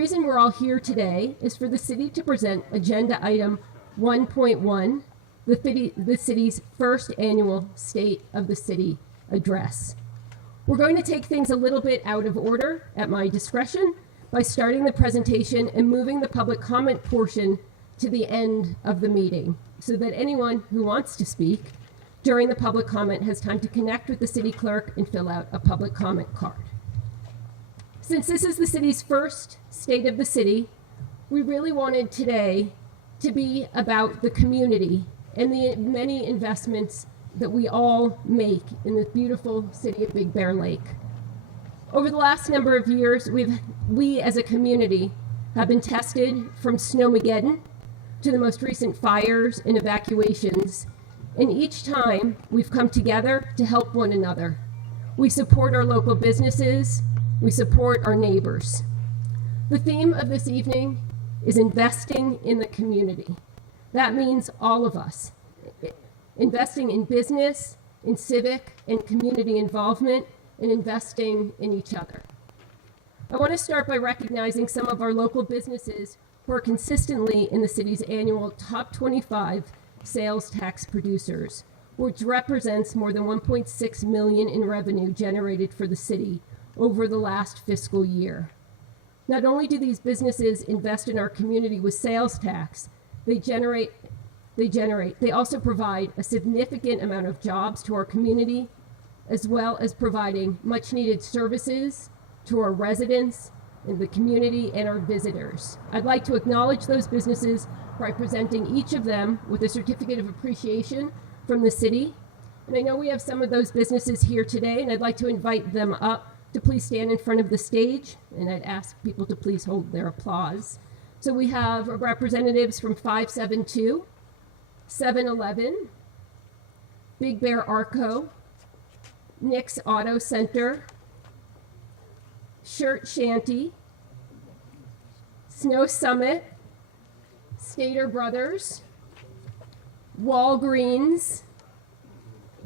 reason we're all here today is for the city to present agenda item 1.1, the city's first annual State of the City address. We're going to take things a little bit out of order at my discretion by starting the presentation and moving the public comment portion to the end of the meeting so that anyone who wants to speak during the public comment has time to connect with the city clerk and fill out a public comment card. Since this is the city's first State of the City, we really wanted today to be about the community and the many investments that we all make in the beautiful city of Big Bear Lake. Over the last number of years, we as a community have been tested from Snowmageddon to the most recent fires and evacuations, and each time we've come together to help one another. We support our local businesses, we support our neighbors. The theme of this evening is investing in the community. That means all of us. Investing in business, in civic and community involvement, and investing in each other. I want to start by recognizing some of our local businesses who are consistently in the city's annual top 25 sales tax producers, which represents more than 1.6 million in revenue generated for the city over the last fiscal year. Not only do these businesses invest in our community with sales tax, they also provide a significant amount of jobs to our community, as well as providing much needed services to our residents in the community and our visitors. I'd like to acknowledge those businesses by presenting each of them with a certificate of appreciation from the city. And I know we have some of those businesses here today, and I'd like to invite them up to please stand in front of the stage, and I'd ask people to please hold their applause. So we have representatives from 572, 7-Eleven, Big Bear Arco, Nick's Auto Center, Shirt Shanty, Snow Summit, Stater Brothers, Walgreens,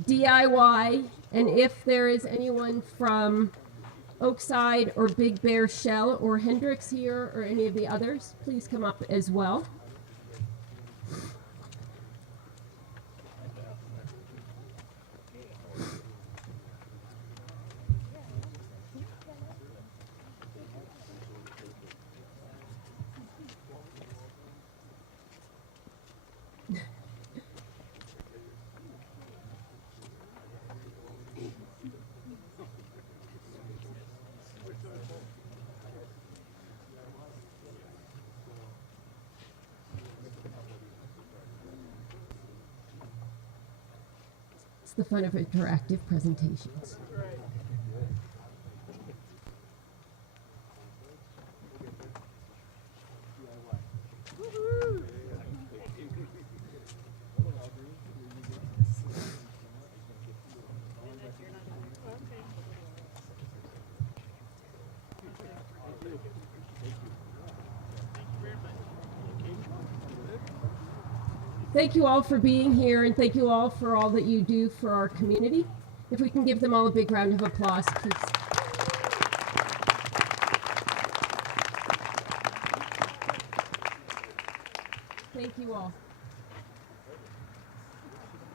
DIY, and if there is anyone from Oakside or Big Bear Shell or Hendrix here or any of the others, please come up as well. The fun of interactive presentations. Thank you all for being here, and thank you all for all that you do for our community. If we can give them all a big round of applause, please. Thank you all.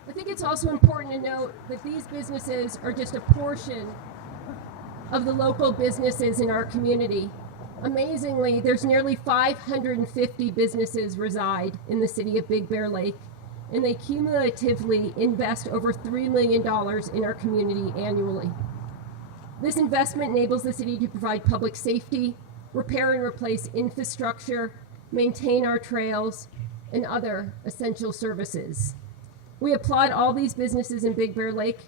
I think it's also important to note that these businesses are just a portion of the local businesses in our community. Amazingly, there's nearly 550 businesses reside in the city of Big Bear Lake, and they cumulatively invest over $3 million in our community annually. This investment enables the city to provide public safety, repair and replace infrastructure, maintain our trails, and other essential services. We applaud all these businesses in Big Bear Lake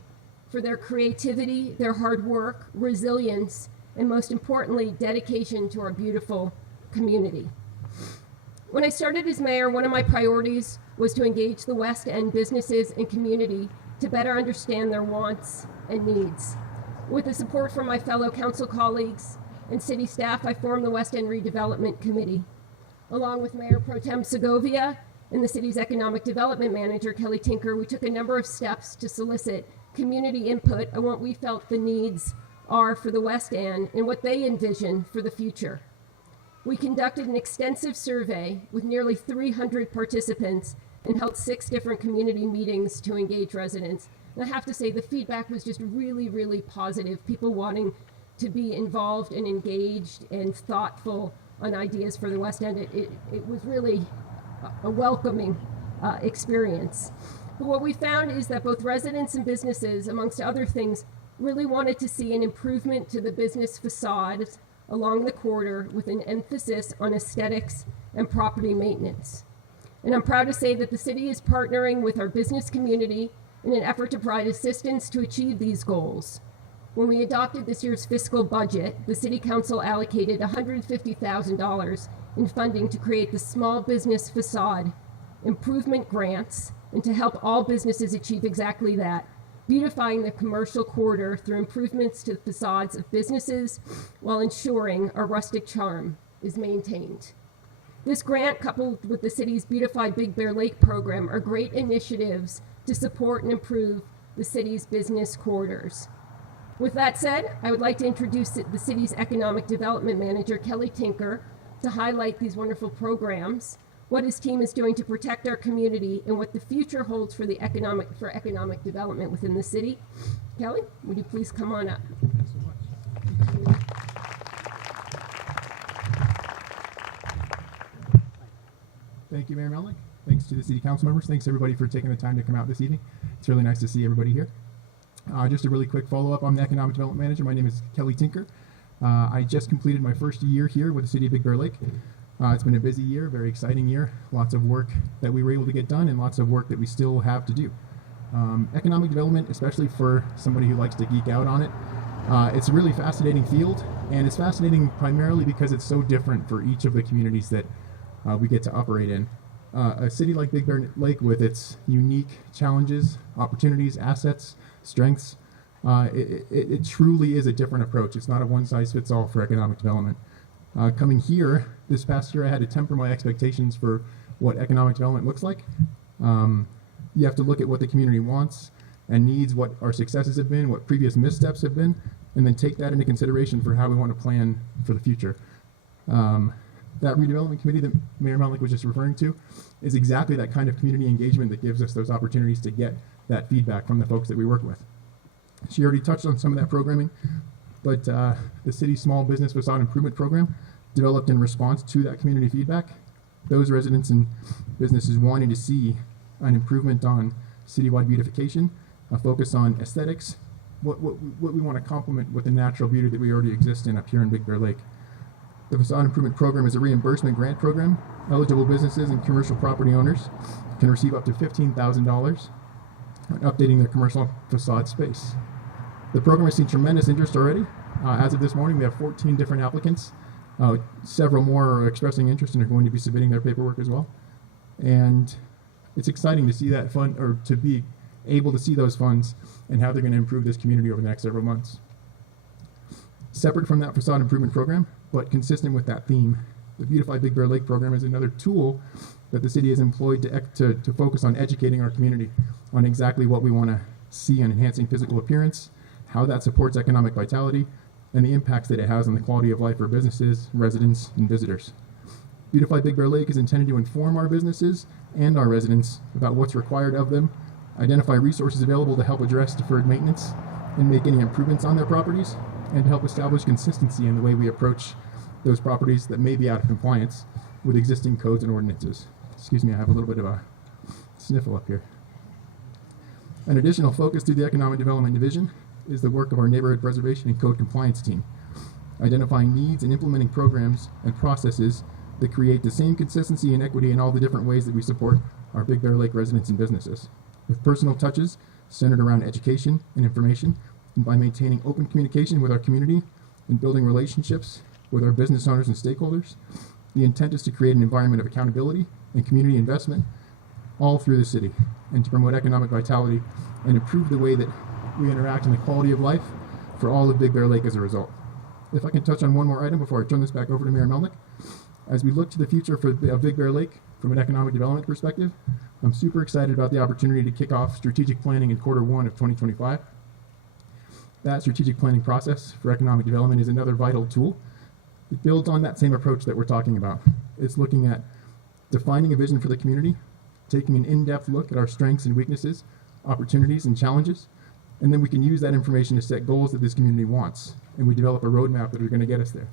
for their creativity, their hard work, resilience, and most importantly, dedication to our beautiful community. When I started as mayor, one of my priorities was to engage the West End businesses and community to better understand their wants and needs. With the support from my fellow council colleagues and city staff, I formed the West End Redevelopment Committee. Along with Mayor Pro Tem Segovia and the city's economic development manager, Kelly Tinker, we took a number of steps to solicit community input on what we felt the needs are for the West End and what they envision for the future. We conducted an extensive survey with nearly 300 participants and held 6 different community meetings to engage residents. And I have to say the feedback was just really, really positive. People wanting to be involved and engaged and thoughtful on ideas for the West End. It was really a welcoming experience. But what we found is that both residents and businesses, amongst other things, really wanted to see an improvement to the business facades along the corridor with an emphasis on aesthetics and property maintenance. And I'm proud to say that the city is partnering with our business community in an effort to provide assistance to achieve these goals. When we adopted this year's fiscal budget, the City Council allocated $150,000 in funding to create the Small Business Facade Improvement Grants and to help all businesses achieve exactly that, beautifying the commercial corridor through improvements to the facades of businesses while ensuring our rustic charm is maintained. This grant, coupled with the city's Beautify Big Bear Lake program, are great initiatives to support and improve the city's business corridors. With that said, I would like to introduce the city's Economic Development Manager, Kelly Tinker, to highlight these wonderful programs, what his team is doing to protect our community, and what the future holds for economic development within the city. Kelly, would you please come on up? Thanks so much. Thank you, Mayor Melnick. Thanks to the City Council members. Thanks everybody for taking the time to come out this evening. It's really nice to see everybody here. Just a really quick follow-up. I'm the Economic Development Manager. My name is Kelly Tinker. I just completed my first year here with the City of Big Bear Lake. It's been a busy year, very exciting year. Lots of work that we were able to get done and lots of work that we still have to do. Economic development, especially for somebody who likes to geek out on it, it's a really fascinating field, and it's fascinating primarily because it's so different for each of the communities that we get to operate in. A city like Big Bear Lake, with its unique challenges, opportunities, assets, strengths, it truly is a different approach. It's not a one-size-fits-all for economic development. Coming here this past year, I had to temper my expectations for what economic development looks like. You have to look at what the community wants and needs, what our successes have been, what previous missteps have been, and then take that into consideration for how we want to plan for the future. That redevelopment committee that Mayor Melnick was just referring to is exactly that kind of community engagement that gives us those opportunities to get that feedback from the folks that we work with. She already touched on some of that programming, but the city's Small Business Facade Improvement Program, developed in response to that community feedback. Those residents and businesses wanting to see an improvement on citywide beautification, a focus on aesthetics, what we want to complement with the natural beauty that we already exist in up here in Big Bear Lake. The Facade Improvement Program is a reimbursement grant program. Eligible businesses and commercial property owners can receive up to $15,000 on updating their commercial facade space. The program has seen tremendous interest already. As of this morning, we have 14 different applicants. Several more are expressing interest and are going to be submitting their paperwork as well. And it's exciting to see that fund, or to be able to see those funds and how they're going to improve this community over the next several months. Separate from that facade improvement program, but consistent with that theme, the Beautify Big Bear Lake program is another tool that the city has employed to focus on educating our community on exactly what we want to see in enhancing physical appearance, how that supports economic vitality, and the impacts that it has on the quality of life for businesses, residents, and visitors. Beautify Big Bear Lake is intended to inform our businesses and our residents about what's required of them, identify resources available to help address deferred maintenance, and make any improvements on their properties, and to help establish consistency in the way we approach those properties that may be out of compliance with existing codes and ordinances. Excuse me, I have a little bit of a sniffle up here. An additional focus through the Economic Development Division is the work of our Neighborhood Preservation and Code Compliance team, identifying needs and implementing programs and processes that create the same consistency and equity in all the different ways that we support our Big Bear Lake residents and businesses, with personal touches centered around education and information, and by maintaining open communication with our community and building relationships with our business owners and stakeholders. The intent is to create an environment of accountability and community investment all through the city, and to promote economic vitality and improve the way that we interact and the quality of life for all of Big Bear Lake as a result. If I can touch on one more item before I turn this back over to Mayor Melnick. As we look to the future for Big Bear Lake from an economic development perspective, I'm super excited about the opportunity to kick off strategic planning in Q1 of 2025. That strategic planning process for economic development is another vital tool It builds on that same approach that we're talking about. It's looking at defining a vision for the community, taking an in-depth look at our strengths and weaknesses, opportunities and challenges, and then we can use that information to set goals that this community wants, and we develop a roadmap that are going to get us there.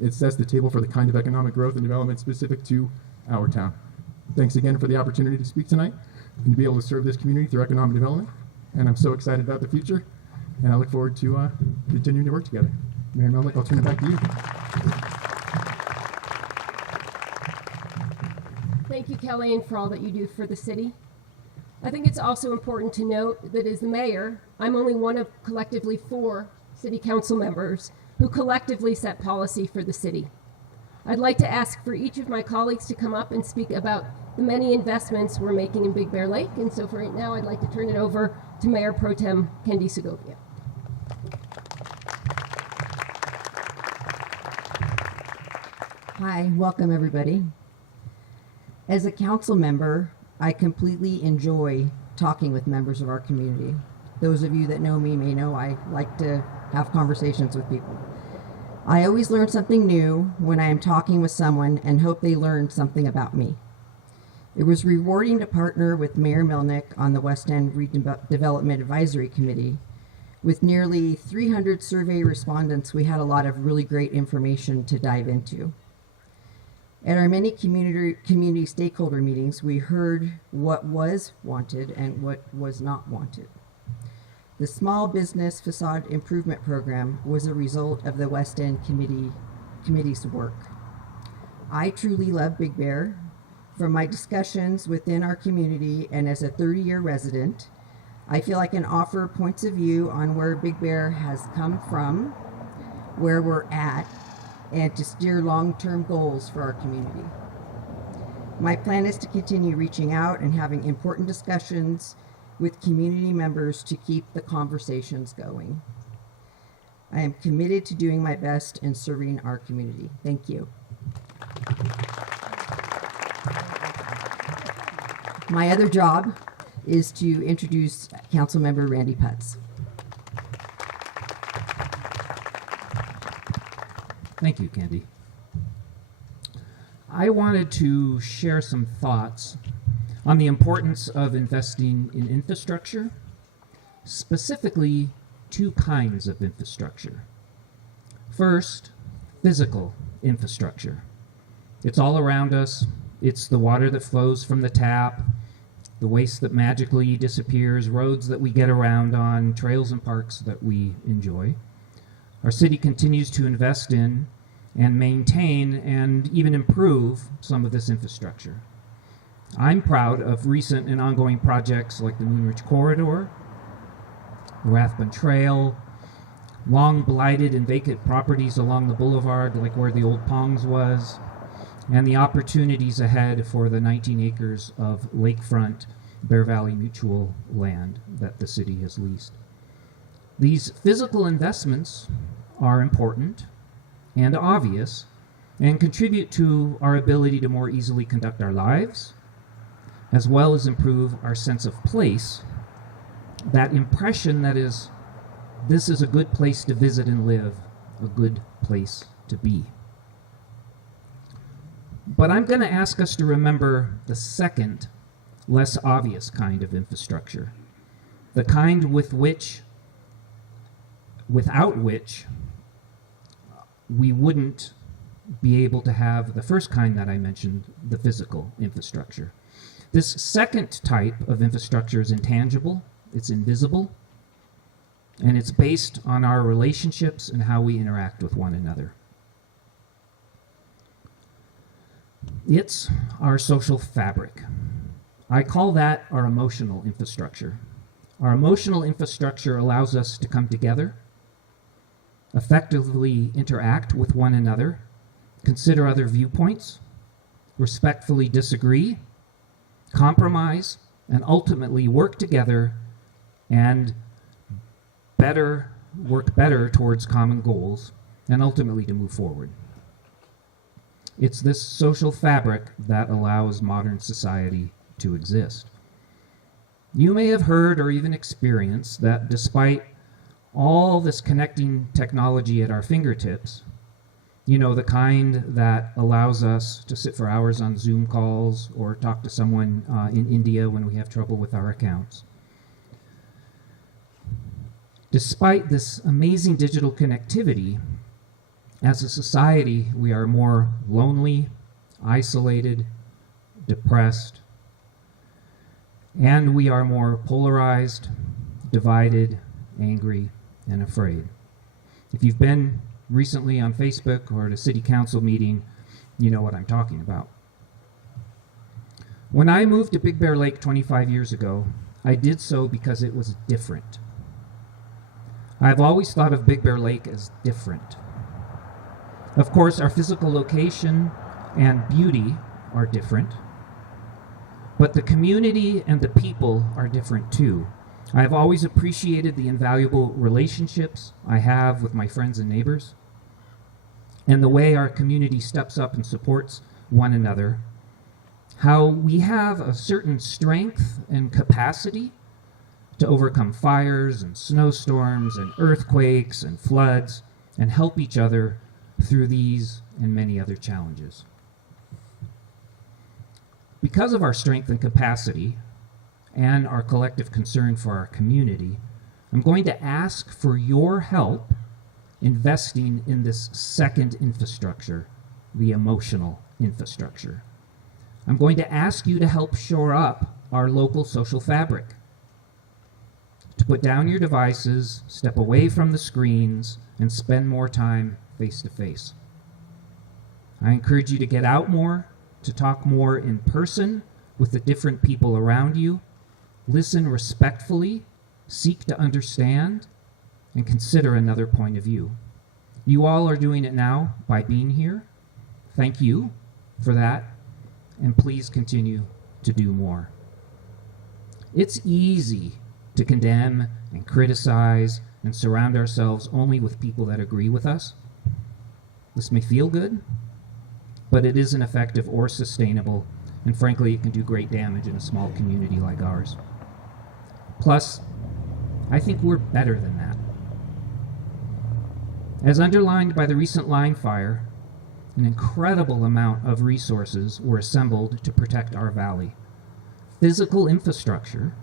It sets the table for the kind of economic growth and development specific to our town. Thanks again for the opportunity to speak tonight and to be able to serve this community through economic development, and I'm so excited about the future, and I look forward to continuing to work together. Mayor Melnick, I'll turn it back to you. Thank you, Kellyanne, for all that you do for the city. I think it's also important to note that as the mayor, I'm only one of collectively 4 city council members who collectively set policy for the city. I'd like to ask for each of my colleagues to come up and speak about the many investments we're making in Big Bear Lake. And so for right now, I'd like to turn it over to Mayor Pro Tem Kendi Segovia. Hi, welcome everybody. As a council member, I completely enjoy talking with members of our community. Those of you that know me may know I like to have conversations with people. I always learn something new when I am talking with someone and hope they learn something about me. It was rewarding to partner with Mayor Melnick on the West End Redevelopment Advisory Committee. With nearly 300 survey respondents, we had a lot of really great information to dive into. At our many community stakeholder meetings, we heard what was wanted and what was not wanted. The Small Business Facade Improvement Program was a result of the West End Committee's work. I truly love Big Bear. From my discussions within our community and as a 30-year resident, I feel I can offer points of view on where Big Bear has come from, where we're at, and to steer long-term goals for our community. My plan is to continue reaching out and having important discussions with community members to keep the conversations going. I am committed to doing my best in serving our community. Thank you. My other job is to introduce Councilmember Randy Putz. Thank you, Kendi. I wanted to share some thoughts on the importance of investing in infrastructure, specifically 2 kinds of infrastructure. First, physical infrastructure. It's all around us. It's the water that flows from the tap, the waste that magically disappears, roads that we get around on, trails and parks that we enjoy. Our city continues to invest in and maintain and even improve some of this infrastructure. I'm proud of recent and ongoing projects like the Moonridge Corridor, the Rathbun Trail, long blighted and vacant properties along the boulevard like where the old Pongs was, and the opportunities ahead for the 19 acres of lakefront Bear Valley Mutual land that the city has leased. These physical investments are important and obvious and contribute to our ability to more easily conduct our lives, as well as improve our sense of place, that impression that is, this is a good place to visit and live, a good place to be. But I'm going to ask us to remember the second, less obvious kind of infrastructure, the kind without which we wouldn't be able to have the first kind that I mentioned, the physical infrastructure. This second type of infrastructure is intangible, it's invisible, and it's based on our relationships and how we interact with one another. It's our social fabric. I call that our emotional infrastructure. Our emotional infrastructure allows us to come together, effectively interact with one another, consider other viewpoints, respectfully disagree, compromise, and ultimately work together and work better towards common goals, and ultimately to move forward. It's this social fabric that allows modern society to exist. You may have heard or even experienced that despite all this connecting technology at our fingertips, You know, the kind that allows us to sit for hours on Zoom calls or talk to someone in India when we have trouble with our accounts. Despite this amazing digital connectivity, as a society, we are more lonely, isolated, depressed, and we are more polarized, divided, angry, and afraid. If you've been recently on Facebook or at a city council meeting, you know what I'm talking about. When I moved to Big Bear Lake 25 years ago, I did so because it was different. I've always thought of Big Bear Lake as different. Of course, our physical location and beauty are different, but the community and the people are different too. I have always appreciated the invaluable relationships I have with my friends and neighbors, and the way our community steps up and supports one another, how we have a certain strength and capacity to overcome fires and snowstorms and earthquakes and floods and help each other through these and many other challenges. Because of our strength and capacity and our collective concern for our community, I'm going to ask for your help investing in this second infrastructure, the emotional infrastructure. I'm going to ask you to help shore up our local social fabric, to put down your devices, step away from the screens, and spend more time face to face. I encourage you to get out more, to talk more in person with the different people around you, listen respectfully, seek to understand, and consider another point of view. You all are doing it now by being here. Thank you for that, and please continue to do more. It's easy to condemn and criticize and surround ourselves only with people that agree with us. This may feel good, but it isn't effective or sustainable, and frankly, it can do great damage in a small community like ours. Plus, I think we're better than that. As underlined by the recent line fire, an incredible amount of resources were assembled to protect our valley. Physical infrastructure,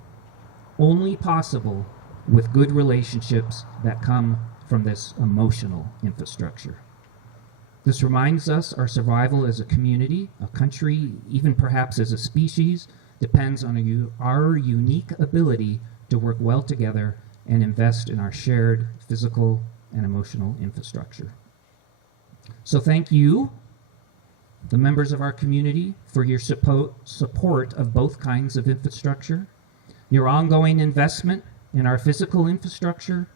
only possible with good relationships that come from this emotional infrastructure. This reminds us our survival as a community, a country, even perhaps as a species, depends on our unique ability to work well together and invest in our shared physical and emotional infrastructure. So thank you, the members of our community, for your support of both kinds of infrastructure, your ongoing investment in our physical infrastructure,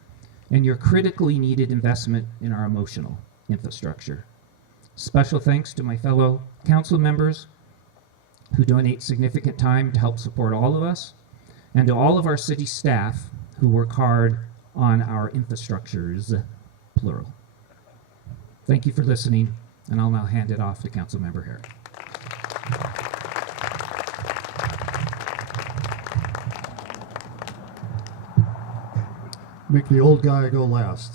and your critically needed investment in our emotional infrastructure. Special thanks to my fellow council members who donate significant time to help support all of us, and to all of our city staff who work hard on our infrastructures, plural. Thank you for listening, and I'll now hand it off to Councilmember Herrick. Make the old guy go last.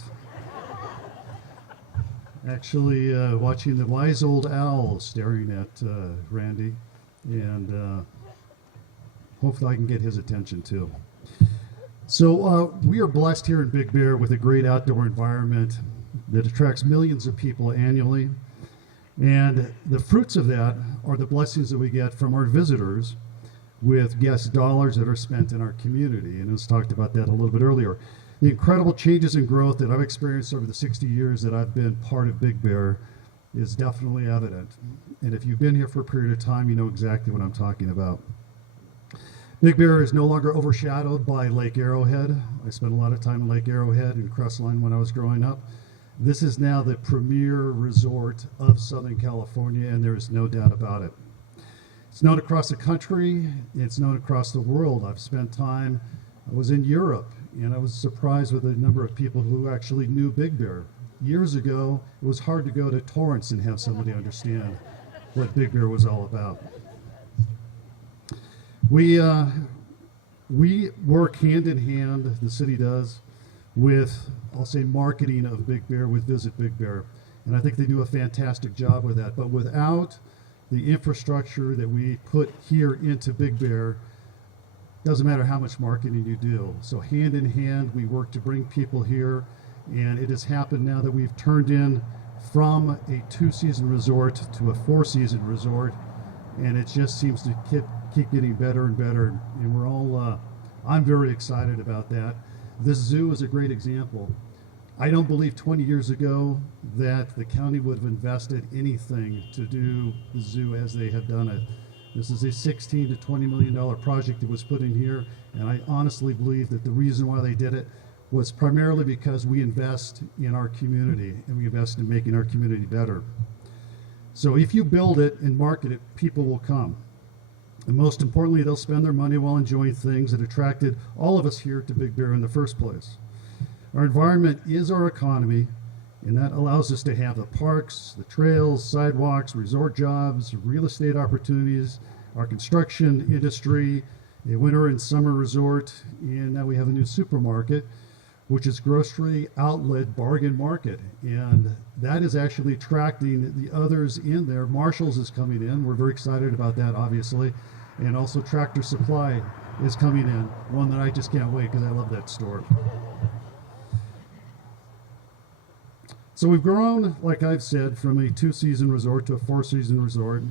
Actually, watching the wise old owl staring at Randy, and hopefully I can get his attention too. So we are blessed here in Big Bear with a great outdoor environment that attracts millions of people annually. And the fruits of that are the blessings that we get from our visitors with guest dollars that are spent in our community. And it was talked about that a little bit earlier. The incredible changes in growth that I've experienced over the 60 years that I've been part of Big Bear is definitely evident. And if you've been here for a period of time, you know exactly what I'm talking about. Big Bear is no longer overshadowed by Lake Arrowhead. I spent a lot of time in Lake Arrowhead and Crestline when I was growing up. This is now the premier resort of Southern California, and there is no doubt about it. It's known across the country. It's known across the world. I've spent time, I was in Europe, and I was surprised with the number of people who actually knew Big Bear. Years ago, it was hard to go to Torrance and have somebody understand what Big Bear was all about. We work hand in hand, the city does, with, I'll say, marketing of Big Bear with Visit Big Bear. And I think they do a fantastic job with that. But without the infrastructure that we put here into Big Bear, doesn't matter how much marketing you do. So hand in hand, we work to bring people here. And it has happened now that we've turned in from a 2-season resort to a 4-season resort. And it just seems to keep getting better and better. And we're all, I'm very excited about that. This zoo is a great example. I don't believe 20 years ago that the county would have invested anything to do the zoo as they have done it. This is a $16 to $20 million project that was put in here, and I honestly believe that the reason why they did it was primarily because we invest in our community and we invest in making our community better. So if you build it and market it, people will come. And most importantly, they'll spend their money while enjoying things that attracted all of us here to Big Bear in the first place. Our environment is our economy, and that allows us to have the parks, the trails, sidewalks, resort jobs, real estate opportunities, our construction industry, a winter and summer resort, and now we have a new supermarket, which is Grocery Outlet Bargain Market. And that is actually attracting the others in there. Marshall's is coming in. We're very excited about that, obviously. And also Tractor Supply is coming in, one that I just can't wait because I love that store. So we've grown, like I've said, from a 2-season resort to a 4-season resort.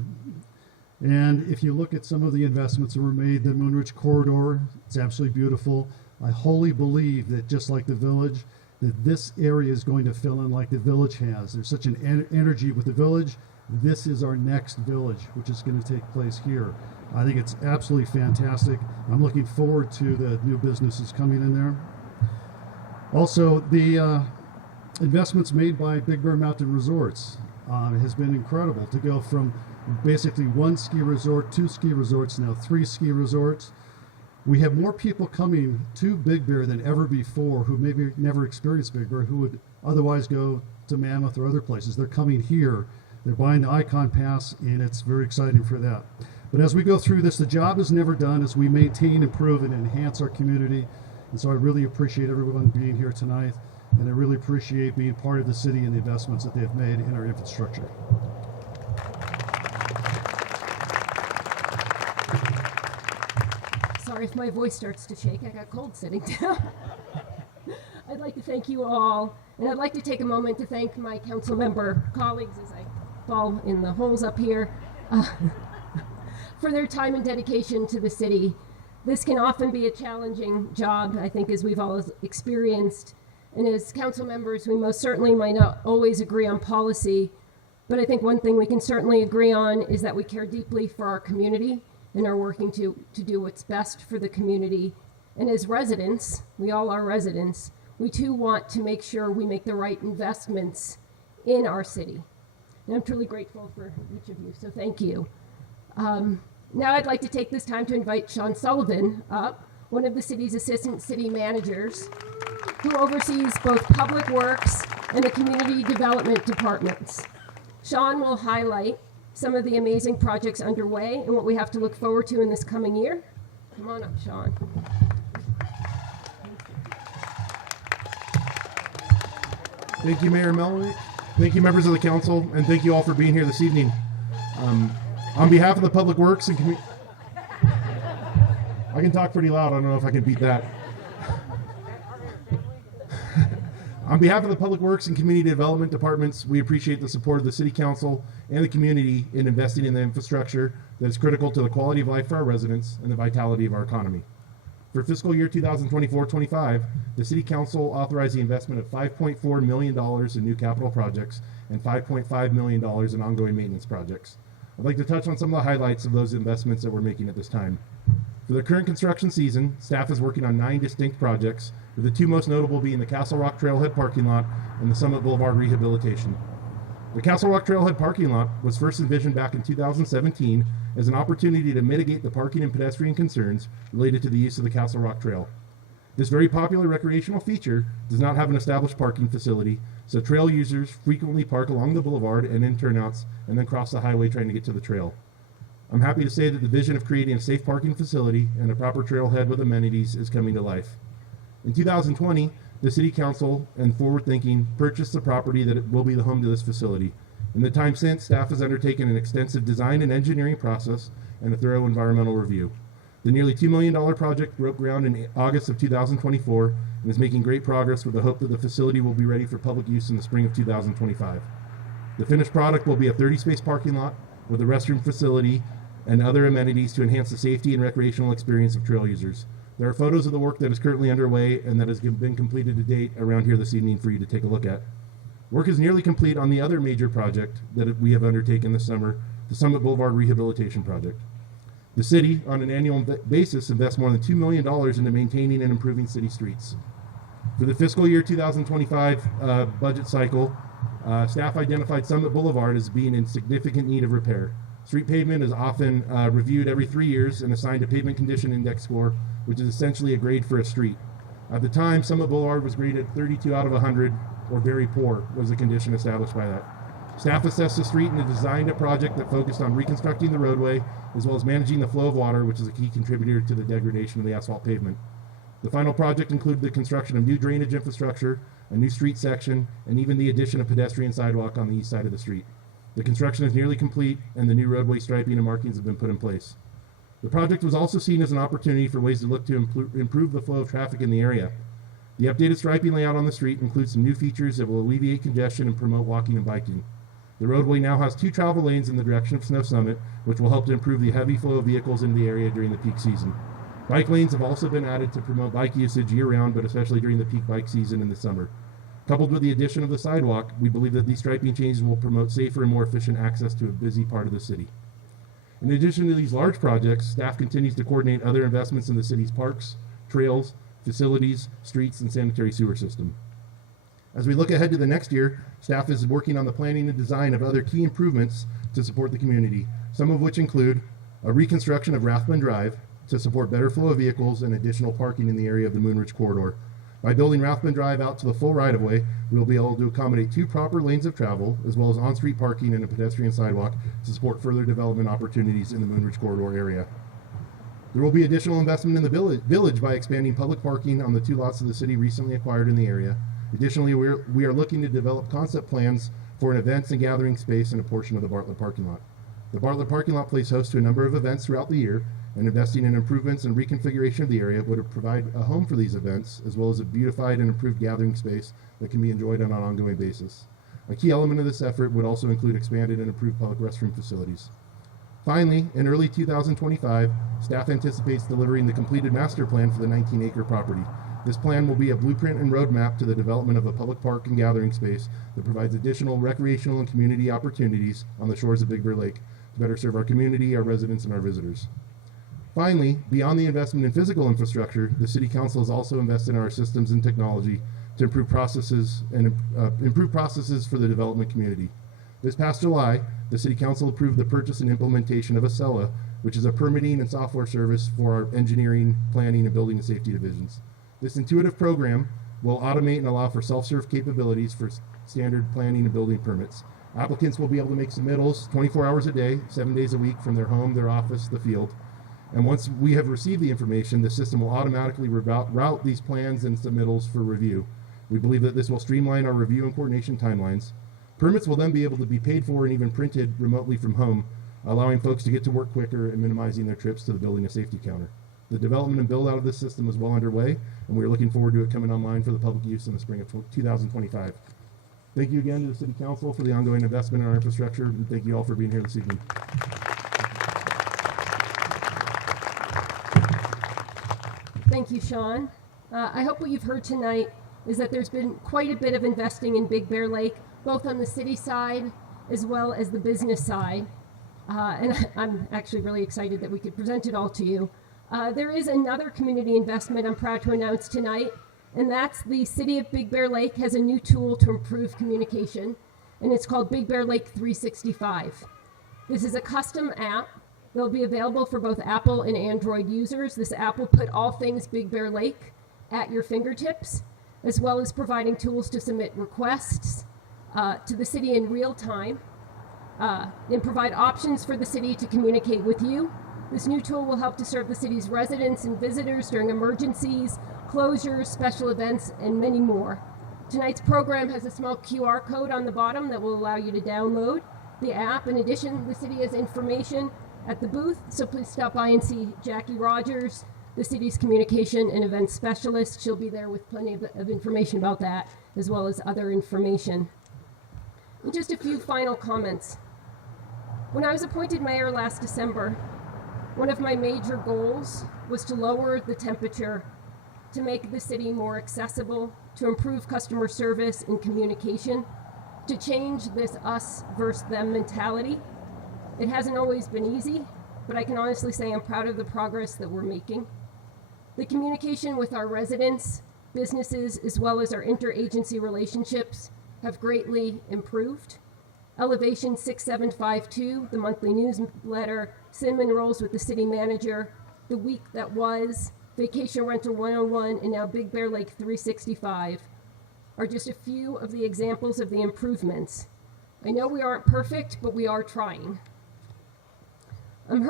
And if you look at some of the investments that were made, the Moonridge Corridor, it's absolutely beautiful. I wholly believe that just like the village, that this area is going to fill in like the village has. There's such an energy with the village. This is our next village, which is going to take place here. I think it's absolutely fantastic. I'm looking forward to the new businesses coming in there. Also, the investments made by Big Bear Mountain Resorts has been incredible to go from basically 1 ski resort, 2 ski resorts, now 3 ski resorts. We have more people coming to Big Bear than ever before who maybe never experienced Big Bear, who would otherwise go to Mammoth or other places. They're coming here, they're buying the Icon Pass, and it's very exciting for that. But as we go through this, the job is never done as we maintain, improve, and enhance our community. And so I really appreciate everyone being here tonight, and I really appreciate being part of the city and the investments that they've made in our infrastructure. Sorry if my voice starts to shake. I got cold sitting down. I'd like to thank you all, and I'd like to take a moment to thank my council member colleagues as I fall in the holes up here for their time and dedication to the city. This can often be a challenging job, I think, as we've all experienced. And as council members, we most certainly might not always agree on policy, but I think one thing we can certainly agree on is that we care deeply for our community and are working to do what's best for the community. And as residents, we all are residents, we too want to make sure we make the right investments in our city. And I'm truly grateful for each of you, so thank you. Now I'd like to take this time to invite Sean Sullivan up, one of the city's assistant city managers, who oversees both public works and the community development departments. Sean will highlight some of the amazing projects underway and what we have to look forward to in this coming year. Come on up, Sean. Thank you, Mayor Melnick. Thank you, members of the council, and thank you all for being here this evening. On behalf of the Public Works and I can talk pretty loud. I don't know if I can beat that. On behalf of the Public Works and Community Development Departments, we appreciate the support of the City Council and the community in investing in the infrastructure that is critical to the quality of life for our residents and the vitality of our economy. For fiscal year 2024-25, the City Council authorized the investment of $5.4 million in new capital projects and $5.5 million in ongoing maintenance projects. I'd like to touch on some of the highlights of those investments that we're making at this time. For the current construction season, staff is working on 9 distinct projects, with the 2 most notable being the Castle Rock Trailhead parking lot and the Summit Boulevard rehabilitation. The Castle Rock Trailhead parking lot was first envisioned back in 2017 as an opportunity to mitigate the parking and pedestrian concerns related to the use of the Castle Rock Trail. This very popular recreational feature does not have an established parking facility, so trail users frequently park along the boulevard and in turnouts and then cross the highway trying to get to the trail. I'm happy to say that the vision of creating a safe parking facility and a proper trailhead with amenities is coming to life. In 2020, the City Council, and forward thinking, purchased the property that it will be the home to this facility. In the time since, staff has undertaken an extensive design and engineering process and a thorough environmental review. The nearly $2 million project broke ground in August of 2024 and is making great progress with the hope that the facility will be ready for public use in the spring of 2025. The finished product will be a 30-space parking lot with a restroom facility and other amenities to enhance the safety and recreational experience of trail users. There are photos of the work that is currently underway and that has been completed to date around here this evening for you to take a look at. Work is nearly complete on the other major project that we have undertaken this summer, the Summit Boulevard Rehabilitation Project. The city, on an annual basis, invests more than $2 million into maintaining and improving city streets. For the fiscal year 2025 budget cycle, staff identified Summit Boulevard as being in significant need of repair. Street pavement is often reviewed every 3 years and assigned a pavement condition index score, which is essentially a grade for a street. At the time, Summit Boulevard was graded 32 out of 100, or very poor was the condition established by that. Staff assessed the street and designed a project that focused on reconstructing the roadway, as well as managing the flow of water, which is a key contributor to the degradation of the asphalt pavement. The final project included the construction of new drainage infrastructure, a new street section, and even the addition of pedestrian sidewalk on the east side of the street. The construction is nearly complete, and the new roadway striping and markings have been put in place. The project was also seen as an opportunity for ways to look to improve the flow of traffic in the area. The updated striping layout on the street includes some new features that will alleviate congestion and promote walking and biking. The roadway now has 2 travel lanes in the direction of Snow Summit, which will help to improve the heavy flow of vehicles into the area during the peak season. Bike lanes have also been added to promote bike usage year-round, but especially during the peak bike season in the summer. Coupled with the addition of the sidewalk, we believe that these striping changes will promote safer and more efficient access to a busy part of the city. In addition to these large projects, staff continues to coordinate other investments in the city's parks, trails, facilities, streets, and sanitary sewer system. As we look ahead to the next year, staff is working on the planning and design of other key improvements to support the community, some of which include a reconstruction of Rathbun Drive to support better flow of vehicles and additional parking in the area of the Moonridge Corridor. By building Rathbun Drive out to the full right-of-way, we will be able to accommodate 2 proper lanes of travel, as well as on-street parking and a pedestrian sidewalk to support further development opportunities in the Moonridge Corridor area. There will be additional investment in the village by expanding public parking on the 2 lots of the city recently acquired in the area. Additionally, we are looking to develop concept plans for an events and gathering space in a portion of the Bartlett parking lot. The Bartlett parking lot plays host to a number of events throughout the year, and investing in improvements and reconfiguration of the area would provide a home for these events, as well as a beautified and improved gathering space that can be enjoyed on an ongoing basis. A key element of this effort would also include expanded and improved public restroom facilities. Finally, in early 2025, staff anticipates delivering the completed master plan for the 19-acre property. This plan will be a blueprint and roadmap to the development of a public park and gathering space that provides additional recreational and community opportunities on the shores of Big Bear Lake to better serve our community, our residents, and our visitors. Finally, beyond the investment in physical infrastructure, the City Council has also invested in our systems and technology to improve processes for the development community. This past July, the City Council approved the purchase and implementation of Acela, which is a permitting and software service for our engineering, planning, and building and safety divisions. This intuitive program will automate and allow for self-serve capabilities for standard planning and building permits. Applicants will be able to make submittals 24 hours a day, 7 days a week from their home, their office, the field. And once we have received the information, the system will automatically route these plans and submittals for review. We believe that this will streamline our review and coordination timelines. Permits will then be able to be paid for and even printed remotely from home, allowing folks to get to work quicker and minimizing their trips to the building and safety counter. The development and build out of this system is well underway, and we are looking forward to it coming online for the public use in the spring of 2025. Thank you again to the City Council for the ongoing investment in our infrastructure, and thank you all for being here this evening. Thank you, Sean. I hope what you've heard tonight is that there's been quite a bit of investing in Big Bear Lake, both on the city side as well as the business side. And I'm actually really excited that we could present it all to you. There is another community investment I'm proud to announce tonight, and that's the City of Big Bear Lake has a new tool to improve communication, and it's called Big Bear Lake 365. This is a custom app. They'll be available for both Apple and Android users. This app will put all things Big Bear Lake at your fingertips, as well as providing tools to submit requests to the city in real time, and provide options for the city to communicate with you. This new tool will help to serve the city's residents and visitors during emergencies, closures, special events, and many more. Tonight's program has a small QR code on the bottom that will allow you to download the app. In addition, the city has information at the booth, so please stop by and see Jackie Rogers, the city's communication and events specialist. She'll be there with plenty of information about that, as well as other information. And just a few final comments. When I was appointed mayor last December, one of my major goals was to lower the temperature, to make the city more accessible, to improve customer service and communication, to change this us versus them mentality. It hasn't always been easy, but I can honestly say I'm proud of the progress that we're making. The communication with our residents, businesses, as well as our interagency relationships have greatly improved. Elevation 6752, the monthly newsletter, Cinnamon Rolls with the city manager, The Week That Was, Vacation Rental 101, and now Big Bear Lake 365 are just a few of the examples of the improvements. I know we aren't perfect, but we are trying. I'm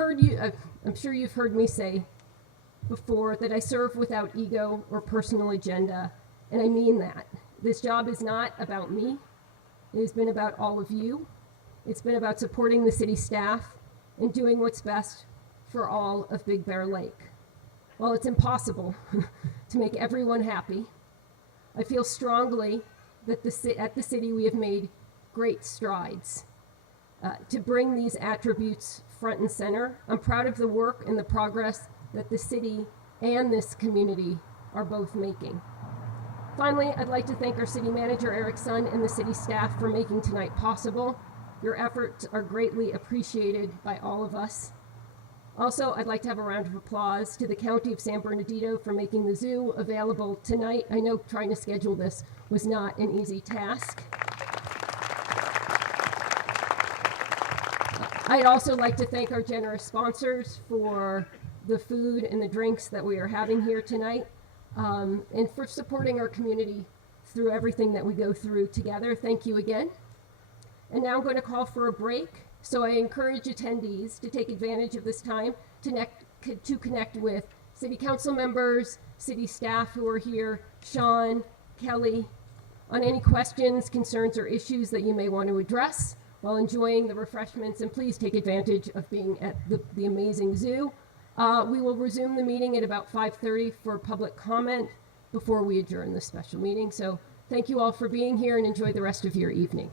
sure you've heard me say before that I serve without ego or personal agenda, and I mean that. This job is not about me. It has been about all of you. It's been about supporting the city staff and doing what's best for all of Big Bear Lake. While it's impossible to make everyone happy, I feel strongly that at the city we have made great strides to bring these attributes front and center. I'm proud of the work and the progress that the city and this community are both making. Finally, I'd like to thank our city manager, Eric Sun, and the city staff for making tonight possible. Your efforts are greatly appreciated by all of us. Also, I'd like to have a round of applause to the County of San Bernardino for making the zoo available tonight. I know trying to schedule this was not an easy task. I'd also like to thank our generous sponsors for the food and the drinks that we are having here tonight, and for supporting our community through everything that we go through together. Thank you again. And now I'm going to call for a break. So I encourage attendees to take advantage of this time to connect with city council members, city staff who are here, Sean, Kelly, on any questions, concerns, or issues that you may want to address while enjoying the refreshments. And please take advantage of being at the amazing zoo. We will resume the meeting at about 5:30 for public comment before we adjourn this special meeting. So thank you all for being here and enjoy the rest of your evening.